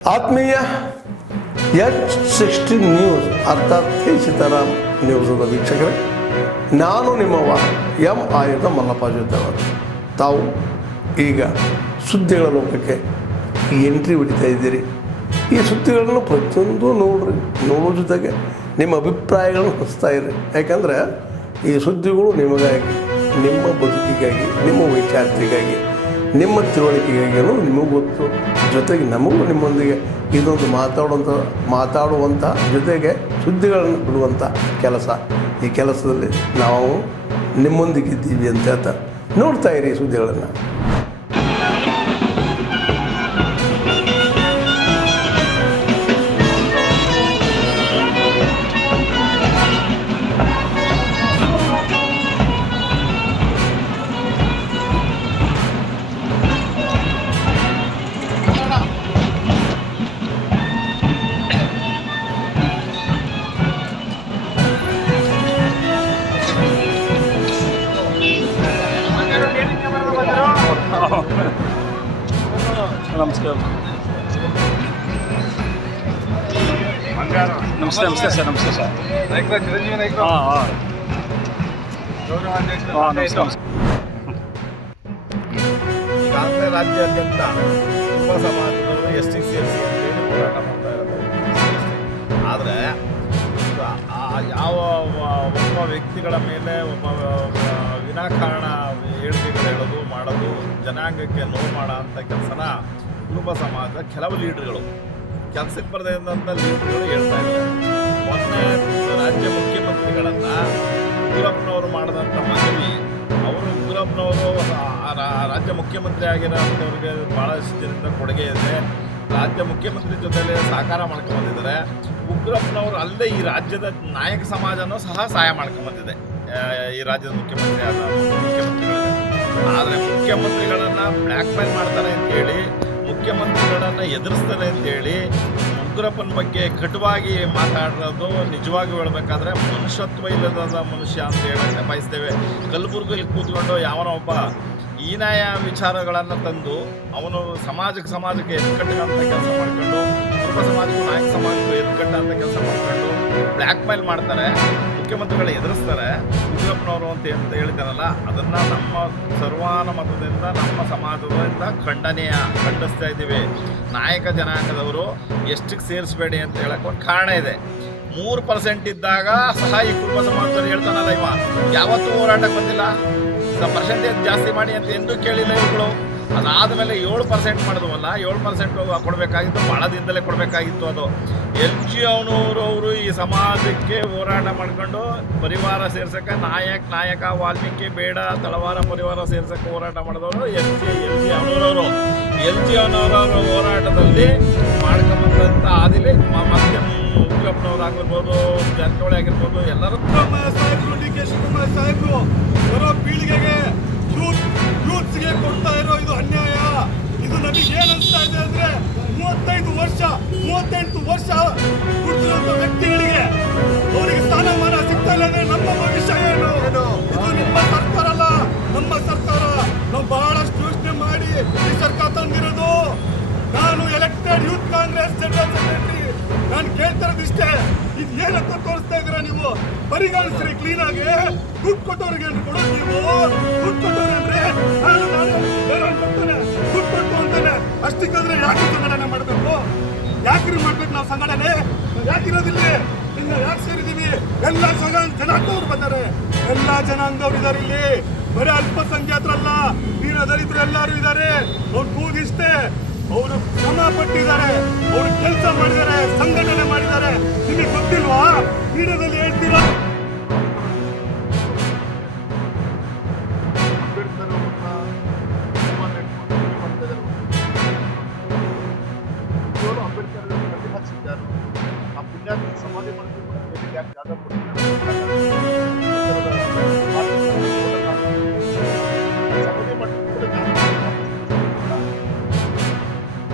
ಆತ್ಮೀಯ H16 news ಅರ್ಥಾತ್ K Sitaram ನ್ಯೂಸದ ವೀಕ್ಷಕರೇ, ನಾನು ನಿಮ್ಮವ ಎಂ ಆಯುಧ ಮಲ್ಲಪ್ಪ ಜೊತೆಯವರು. ತಾವು ಈಗ ಸುದ್ದಿಗಳ ಲೋಕಕ್ಕೆ ಎಂಟ್ರಿ ಹೊಡಿತಾ ಇದ್ದೀರಿ. ಈ ಸುದ್ದಿಗಳನ್ನು ಪ್ರತಿಯೊಂದು ನೋಡೋ ಜೊತೆಗೆ ನಿಮ್ಮ ಅಭಿಪ್ರಾಯಗಳನ್ನು ಹಚ್ತಾ ಇರಿ. ಯಾಕಂದರೆ ಈ ಸುದ್ದಿಗಳು ನಿಮಗಾಗಿ, ನಿಮ್ಮ ಬದುಕಿಗಾಗಿ, ನಿಮ್ಮ ವೈಚಾರಿಕೆಗಾಗಿ, ನಿಮ್ಮ ತಿಳುವಳಿಕೆಗಾಗಿಯೂ ನಿಮಗೂ ಗೊತ್ತು. ಜೊತೆಗೆ ನಮಗೂ ನಿಮ್ಮೊಂದಿಗೆ ಇದೊಂದು ಮಾತಾಡುವಂಥ ಜೊತೆಗೆ ಸುದ್ದಿಗಳನ್ನು ಬಿಡುವಂಥ ಕೆಲಸ. ಈ ಕೆಲಸದಲ್ಲಿ ನಾವು ನಿಮ್ಮೊಂದಿಗಿದ್ದೀವಿ ಅಂತ ಹೇಳ್ತಾ ನೋಡ್ತಾ ಇರಿ ಸುದ್ದಿಗಳನ್ನು. ನಮಸ್ಕಾರ. ನಮಸ್ತೆ ಸರ್. ನಮಸ್ತೆ ಸರ್. ಈಗಾಗಲೇ ರಾಜ್ಯಾದ್ಯಂತ ಯುವ ಸಮಾಜದವರು ST ಸೇರಿಸಿ ಅಂತೇಳಿ ಹೋರಾಟ ಮಾಡ್ತಾ ಇರೋದು. ಆದರೆ ಯಾವ ಒಬ್ಬ ವ್ಯಕ್ತಿಗಳ ಮೇಲೆ ಒಬ್ಬ ವಿನಾಕಾರಣ ಹೇಳಿಕೆಗಳು ಹೇಳೋದು ಮಾಡೋದು, ಜನಾಂಗಕ್ಕೆ ನೋವು ಮಾಡೋ ಅಂಥ ಕೆಲಸನ ಕುರುಬ ಸಮಾಜದ ಕೆಲವು ಲೀಡರ್ಗಳು, ಕೆಲಸಕ್ಕೆ ಬರದೇ ಇದ್ದಂಥ ಲೀಡರ್ಗಳು ಹೇಳ್ತಾ ಇದ್ದಾರೆ. ಮೊನ್ನೆ ರಾಜ್ಯ ಮುಖ್ಯಮಂತ್ರಿಗಳನ್ನು ಉಗ್ರಪ್ಪನವರು ಮಾಡಿದಂಥ ಮನವಿ, ಅವರು ಉಗ್ರಪ್ಪನವರು ರಾಜ್ಯ ಮುಖ್ಯಮಂತ್ರಿ ಆಗಿರೋಂಥವ್ರಿಗೆ ಭಾಳಷ್ಟು ಜನರಿಂದ ಕೊಡುಗೆ ಇದೆ. ರಾಜ್ಯ ಮುಖ್ಯಮಂತ್ರಿ ಜೊತೆಲೇ ಸಹಕಾರ ಮಾಡ್ಕೊಂಬಂದಿದ್ದಾರೆ. ಉಗ್ರಪ್ಪನವರು ಅಲ್ಲದೆ ಈ ರಾಜ್ಯದ ನಾಯಕ ಸಮಾಜನೂ ಸಹ ಸಹಾಯ ಮಾಡ್ಕೊಂಬಂದಿದೆ ಈ ರಾಜ್ಯದ ಮುಖ್ಯಮಂತ್ರಿಗಳಿಗೆ. ಆದರೆ ಮುಖ್ಯಮಂತ್ರಿಗಳನ್ನು ಬ್ಲ್ಯಾಕ್ ಮೇಲ್ ಮಾಡ್ತಾರೆ ಅಂತೇಳಿ, ಮುಖ್ಯಮಂತ್ರಿಗಳನ್ನು ಎದುರಿಸ್ತಾರೆ ಅಂತೇಳಿ ಉಗ್ರಪ್ಪನ ಬಗ್ಗೆ ಕಟುವಾಗಿ ಮಾತಾಡೋದು ನಿಜವಾಗಿ ಹೇಳಬೇಕಾದ್ರೆ ಮನುಷ್ಯತ್ವ ಇಲ್ಲದ ಮನುಷ್ಯ ಅಂತ ಹೇಳಕ್ಕೆ ಬಯಸ್ತೇವೆ. ಕಲಬುರ್ಗಿಯಲ್ಲಿ ಕೂತ್ಕೊಂಡು ಯಾವನೋ ಒಬ್ಬ ಹೀನಾಯ ವಿಚಾರಗಳನ್ನು ತಂದು ಅವನು ಸಮಾಜಕ್ಕೆ ಎತ್ಕಟ್ಟಂಥ ಕೆಲಸ ಮಾಡ್ಕೊಂಡು, ಕುರುಬ ಸಮಾಜಕ್ಕೂ ನಾಯಕ ಸಮಾಜಕ್ಕೂ ಎತ್ಕಟ್ಟಂಥ ಕೆಲಸ ಮಾಡ್ಕೊಂಡು ಬ್ಲ್ಯಾಕ್ ಮೇಲ್ ಮಾಡ್ತಾರೆ, ಮುಖ್ಯಮಂತ್ರಿಗಳು ಎದುರಿಸ್ತಾರೆ ಉಗ್ರಪ್ಪನವರು ಅಂತ ಹೇಳಿದಾರಲ್ಲ, ಅದನ್ನು ನಮ್ಮ ಸರ್ವಾನುಮತದಿಂದ ನಮ್ಮ ಸಮಾಜದಿಂದ ಖಂಡಿಸ್ತಾ ಇದ್ದೀವಿ. ನಾಯಕ ಜನಾಂಗದವರು ಎಷ್ಟಕ್ಕೆ ಸೇರಿಸಬೇಡಿ ಅಂತ ಹೇಳಕ್ಕೆ ಒಂದು ಕಾರಣ ಇದೆ. 3% ಇದ್ದಾಗ ಸಹ ಈ ಕುರುಬ ಸಮಾಜದಲ್ಲಿ ಹೇಳ್ತಾನಲ್ಲ, ಇವ ಯಾವತ್ತೂ ಹೋರಾಟಕ್ಕೆ ಬಂದಿಲ್ಲ, ಪರ್ಸೆಂಟೇಜ್ ಜಾಸ್ತಿ ಮಾಡಿ ಅಂತ ಎಂದೂ ಕೇಳಿಲ್ಲ ಇವುಗಳು. ಅದಾದಮೇಲೆ 7% ಮಾಡಿದ್ವಲ್ಲ, 7% ಕೊಡಬೇಕಾಗಿತ್ತು, ಭಾಳ ದಿನದಲ್ಲೇ ಕೊಡಬೇಕಾಗಿತ್ತು. ಅದು LG ಈ ಸಮಾಜಕ್ಕೆ ಹೋರಾಟ ಮಾಡ್ಕೊಂಡು ಪರಿವಾರ ಸೇರ್ಸೋಕ್ಕೆ ನಾಯಕ ವಾಲ್ಮೀಕಿ ಬೇಡ ತಳವಾರ ಪರಿವಾರ ಸೇರ್ಸೋಕ್ಕೆ ಹೋರಾಟ ಮಾಡಿದವರು LG ಹೋರಾಟದಲ್ಲಿ ಮಾಡ್ಕೊಂಬಂದಂಥ ಆದಿಲಿ ಮತ್ತೆ ಉಗ್ರಪ್ಪನವ್ರು ಆಗಿರ್ಬೋದು, ಜಾರಕಿಹೊಳಿ ಆಗಿರ್ಬೋದು, ಎಲ್ಲರೂ ಸಾಹೇಬರು, DK ಶಿವಕುಮಾರ್ ಸಾಹೇಬರು ಬರೋ ಪೀಳಿಗೆಗೆ ಯೂತ್ಸ್ಗೆ ಕೊಡ್ತಾ ಇರೋ ಇದು ಅನ್ಯಾಯ. ಇದು ನಮಗೆ ಏನು ಅನಿಸ್ತಾ ಇದೆ ಅಂದರೆ 38 ವರ್ಷ ಹುಟ್ಟಿರುವಂಥ ವ್ಯಕ್ತಿಗಳಿಗೆ ಅವರಿಗೆ ಸ್ಥಾನಮಾನ ಸಿಗ್ತಾ ಇಲ್ಲ ಅಂದರೆ ನಮ್ಮ ಭವಿಷ್ಯ ಏನು? ಇದು ನಿಮ್ಮ ಸರ್ಕಾರ ಅಲ್ಲ, ನಮ್ಮ ಸರ್ಕಾರ. ನಾವು ಬಹಳಷ್ಟು ಯೋಚನೆ ಮಾಡಿ ಈ ಸರ್ಕಾರ ತಂದಿರೋದು. ನಾನು elected youth Congress general secretary. ನಾನು ಕೇಳ್ತಿರೋದಿಷ್ಟೇ, ಇದು ಏನಂತ ತೋರಿಸ್ತಾ ಇದ್ದೀರಾ ನೀವು? ಪರಿಗಣಿಸ್ರಿ ಕ್ಲೀನಾಗಿ. ದುಡ್ಡು ಕೊಟ್ಟವ್ರಿಗೆ ಕೊಡೋದು ನೀವು. ದುಡ್ಡು ಕೊಟ್ಟವ್ರೆ ದುಡ್ಡು ಕೊಟ್ಟು ಅಂತಾನೆ ಅಷ್ಟಕ್ಕಾದ್ರೆ ಯಾಕೆ ಸಂಘಟನೆ ಮಾಡಬೇಕು? ಯಾಕ್ರಿ ಮಾಡ್ಬೇಕು ನಾವು ಸಂಘಟನೆ? ಯಾಕಿರೋದಿಲ್ಲ? ಇನ್ನು ಯಾಕೆ ಸೇರಿದೀವಿ? ಎಲ್ಲ ಜನಾಂಗದವ್ರು ಬಂದಾರೆ, ಎಲ್ಲ ಜನಾಂಗದವ್ರು ಇದ್ದಾರೆ ಇಲ್ಲಿ. ಬರೀ ಅಲ್ಪಸಂಖ್ಯಾತರಲ್ಲ, ದಲಿತರು ಎಲ್ಲರೂ ಇದ್ದಾರೆ. ಅವ್ರು ಕೂಗಿಷ್ಟೇ, ಅವರು ಶ್ರಮ ಪಟ್ಟಿದ್ದಾರೆ, ಅವರು ಕೆಲಸ ಮಾಡಿದ್ದಾರೆ, ಸಂಘಟನೆ ಮಾಡಿದ್ದಾರೆ. ನಿಮಗೆ ಗೊತ್ತಿಲ್ವಾ? ಮೀಡಿಯಾದಲ್ಲಿ ಹೇಳ್ತೀರಾ? ಅಂಬೇಡ್ಕರ್ ಪ್ರತಿಭಟಿಸಿದ್ದಾರೆ. ಆ ಪುಣ್ಯಾತ್ಮ ಸಮಾಧಿ ಮಾಡ್ತೀವಿ ಯಾಕೆ ಜಾಗ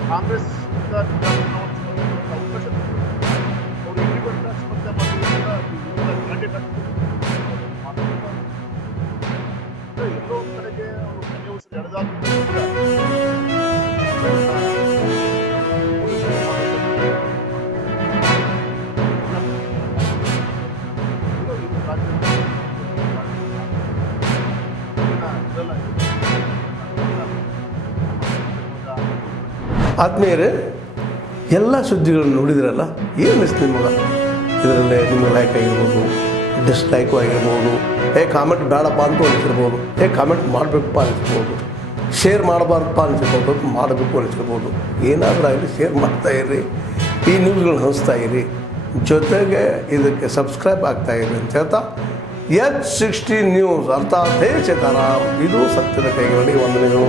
ಕಾಂಗ್ರೆಸ್ ಅವಕಾಶ ಅವರು ಇಂಡಿಪೆಂಡೆಂಟ್ ಸ್ಪರ್ಧೆ ಮಾಡೋದ್ರಿಂದ ಎಲ್ಲೋ ಒಂದು ಕಡೆಗೆ ಅವರು ಮನೆ ಉಸಿರು ಎಳೆದಾದ ಆದ್ಮೇಲೆ ಎಲ್ಲ ಸುದ್ದಿಗಳನ್ನು ನೋಡಿದ್ರಲ್ಲ ಏನು ಅನಿಸ್ತು ನಿಮಗೆ? ಇದರಲ್ಲೇ ನಿಮಗೆ ಲೈಕ್ ಆಗಿರ್ಬೋದು, ಡಿಸ್ಲೈಕು ಆಗಿರ್ಬೋದು, ಕಾಮೆಂಟ್ ಬೇಡಪ್ಪ ಅಂತ ಅನಿಸಿರ್ಬೋದು, ಕಾಮೆಂಟ್ ಮಾಡಬೇಕಪ್ಪ ಅನಿಸ್ಬೋದು, ಶೇರ್ ಮಾಡಬಾರ್ದಪ್ಪ ಅನಿಸಿರ್ಬೋದು, ಮಾಡಬೇಕು ಅನಿಸಿರ್ಬೋದು. ಏನಾದರೂ ಆಗಲಿ ಶೇರ್ ಮಾಡ್ತಾಯಿರಿ, ಈ ನ್ಯೂಸ್ಗಳನ್ನ ಹಂಚ್ತಾಯಿರಿ, ಜೊತೆಗೆ ಇದಕ್ಕೆ ಸಬ್ಸ್ಕ್ರೈಬ್ ಆಗ್ತಾಯಿರಿ ಅಂತ ಹೇಳ್ತಾ H60 ನ್ಯೂಸ್ ಅರ್ಥಾತ್ ಹೇ ಸೀತಾರಾಮ್, ಇದು ಸತ್ಯದ ಕೈಗಳಲ್ಲಿ ವಂದನೆಗಳು.